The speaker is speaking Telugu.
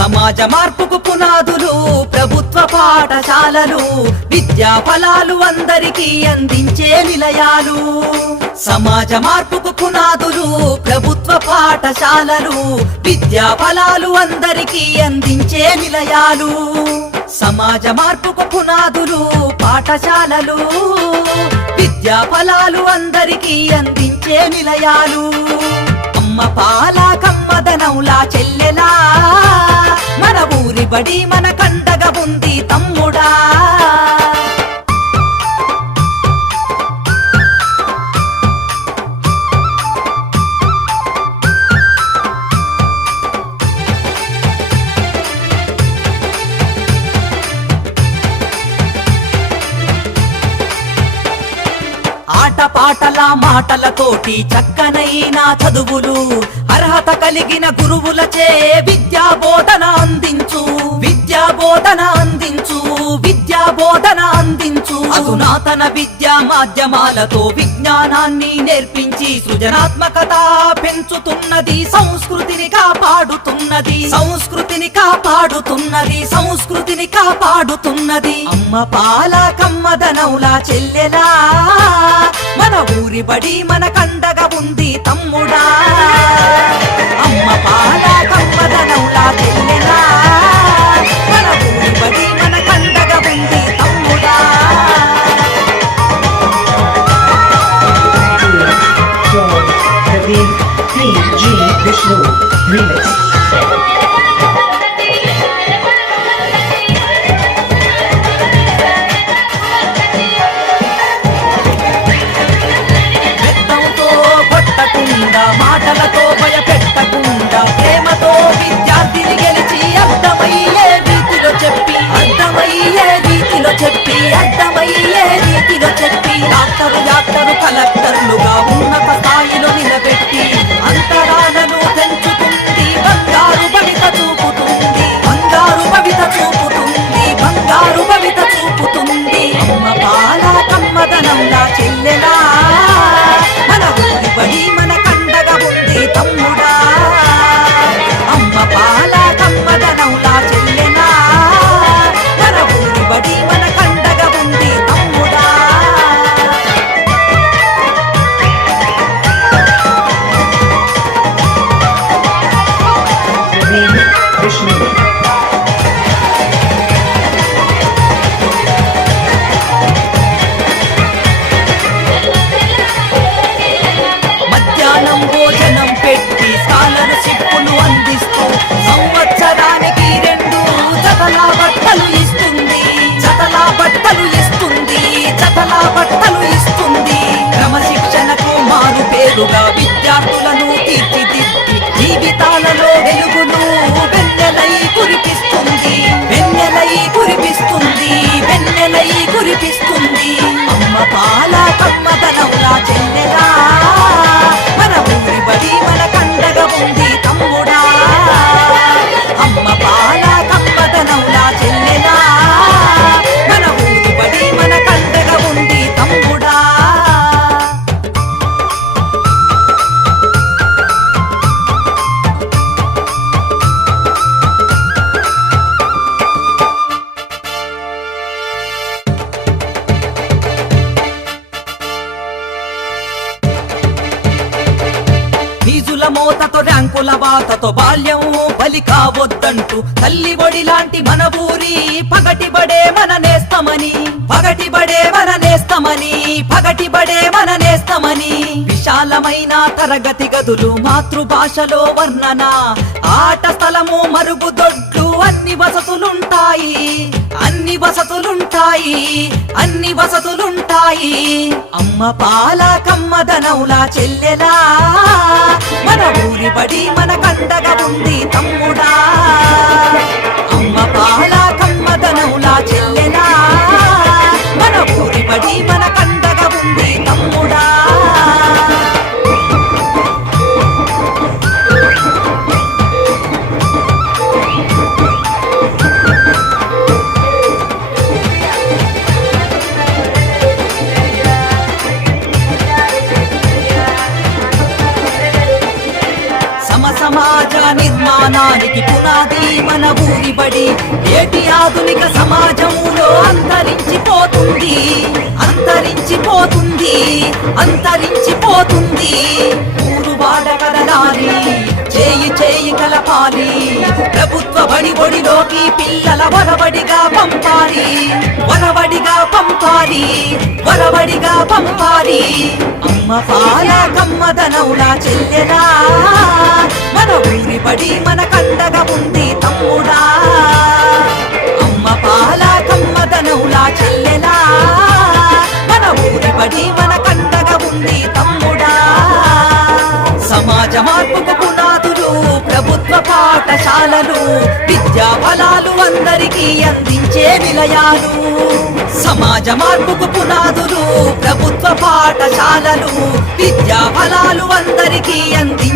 సమాజ మార్పుకు పునాదులు ప్రభుత్వ పాఠశాలలు విద్యా ఫలాలు అందరికీ అందించే నిలయాలు. సమాజ మార్పుకు పునాదులు ప్రభుత్వ పాఠశాలలు విద్యా ఫలాలు అందరికీ అందించే నిలయాలు. సమాజ మార్పుకు పునాదులు పాఠశాలలు విద్యా ఫలాలు అందరికీ అందించే నిలయాలు. అమ్మ పాల కమ్మదనంలా చెల్లెలా. మన ఊరి బడి మన కండగ ఉంది తమ్ముడా పాటల మాటలతోటి చక్కనైన చదువులు అర్హత కలిగిన గురువులచే విద్యా బోధన అందించు. విద్యా బోధన అందించు విద్యా బోధన అందించు. అధునాతన విద్యా మాధ్యమాలతో విజ్ఞానాన్ని నేర్పించి సృజనాత్మకత పెంచుతున్నది సంస్కృతిని కాపాడుతున్నది. సంస్కృతిని కాపాడుతున్నది సంస్కృతిని కాపాడుతున్నది. అమ్మ పాల కమ్మదనౌలా చెల్లెలా ఊరిబడి మన కండగా ఉంది తమ్ముడా అమ్మ పాల కమ్మదనౌలా తెల్లెలా మన ఊరిబడి మన కండగా ఉంది తమ్ముడా Joy, Praveen, G. Vishnu, Remix. அட்டமையில் ஏறி திகச்ச ఇస్తుంది బట్టలు ఇస్తుంది. క్రమశిక్షణకు మారు పేరుగా విద్యార్థులను తీర్చిదిద్ది. జీవితాలలో వెలుగును వెన్నెలై కురిపిస్తుంది. వెన్నెలై కురిపిస్తుంది. వెన్నెలై కురిపిస్తుంది. అమ్మ పాల కమ్మదనంలా ర్యాంకుల బాల్యం బలి కావద్దంటూ. తల్లి బొడి లాంటి మన ఊరి పగటి బడే మన నేస్తమని. పగటి బడే మన నేస్తమని పగటి బడే మన నేస్తమని. విశాలమైన తరగతి గదులు మాతృభాషలో వర్ణన. ఆట స్థలము మరుగుదొడ్లు అన్ని వసతులుంటాయి. అన్ని వసతులుంటాయి అన్ని వసతులుంటాయి. అమ్మ పాల కమ్మదనవులా చెల్లెలా. మన ఊరి బడి మన నిర్మాణానికి పునాది మన ఊరి బడి. నేటి ఆధునిక సమాజంలో అంతరించిపోతుంది. అంతరించిపోతుంది. అంతరించిపోతుంది. ఊరు వాడ కదలాలి చేయి చేయి కలపాలి. ప్రభుత్వ పిల్లల వరవడిగా పంపాలి. వరవడిగా పంపాలి. వరవడిగా పంపాలి. అమ్మ పాల కమ్మదనవులా చెల్లెలా. మన ఊరి పడి మన కండగా ఉంది తమ్ముడా. అమ్మ పాల కమ్మదనవులా చెల్లెలా. మన ఊరి పడి మన కండగా ఉంది తమ్ముడా. సమాజ మార్పుకు ప్రభుత్వ పాఠశాలలు విద్యా ఫలాలు అందరికీ అందించే నిలయాలు. సమాజ మార్పుకు పునాదులు ప్రభుత్వ పాఠశాలలు విద్యా ఫలాలు అందరికీ అందించే